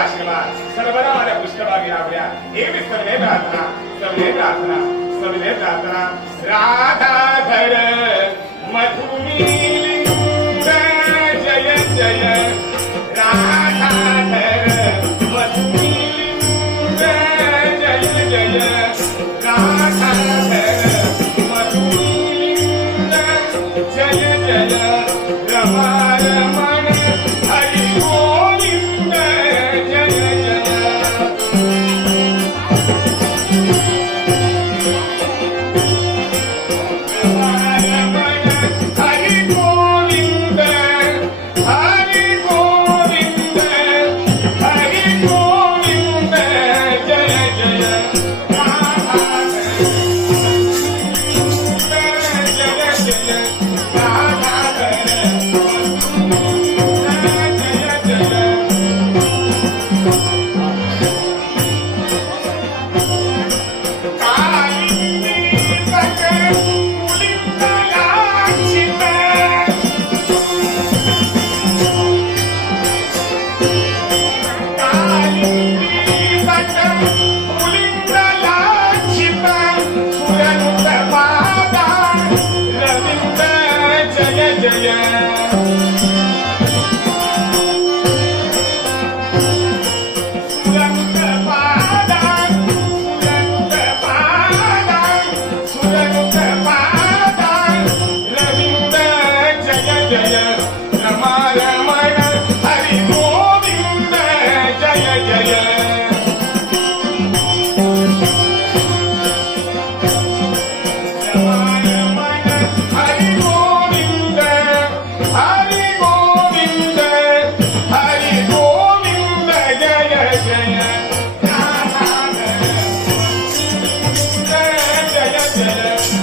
ಭಾಷೆಗಳ ಸರಬರಾದ ಪುಷ್ಟವಾಗಿ ಆಗ್ಯಾ ಏವಿ ಸವಿನೇ ಪ್ರಾರ್ಥನಾ ಸವಿನೇ ಪ್ರಾರ್ಥನಾ ಸವಿನೇ ಪ್ರಾರ್ಥನಾ ರಾಧಾಧರ ಮಧುಮೀಲಿ ಜಯ ಜಯ ರಾಧಾಧರ ಮಧುಮೀಲಿ ಜಯ ಜಯ ರಾಧಾಧರ ಮಧುಮೀಲಿ ಜಯ ಜಯ Hare Yeah.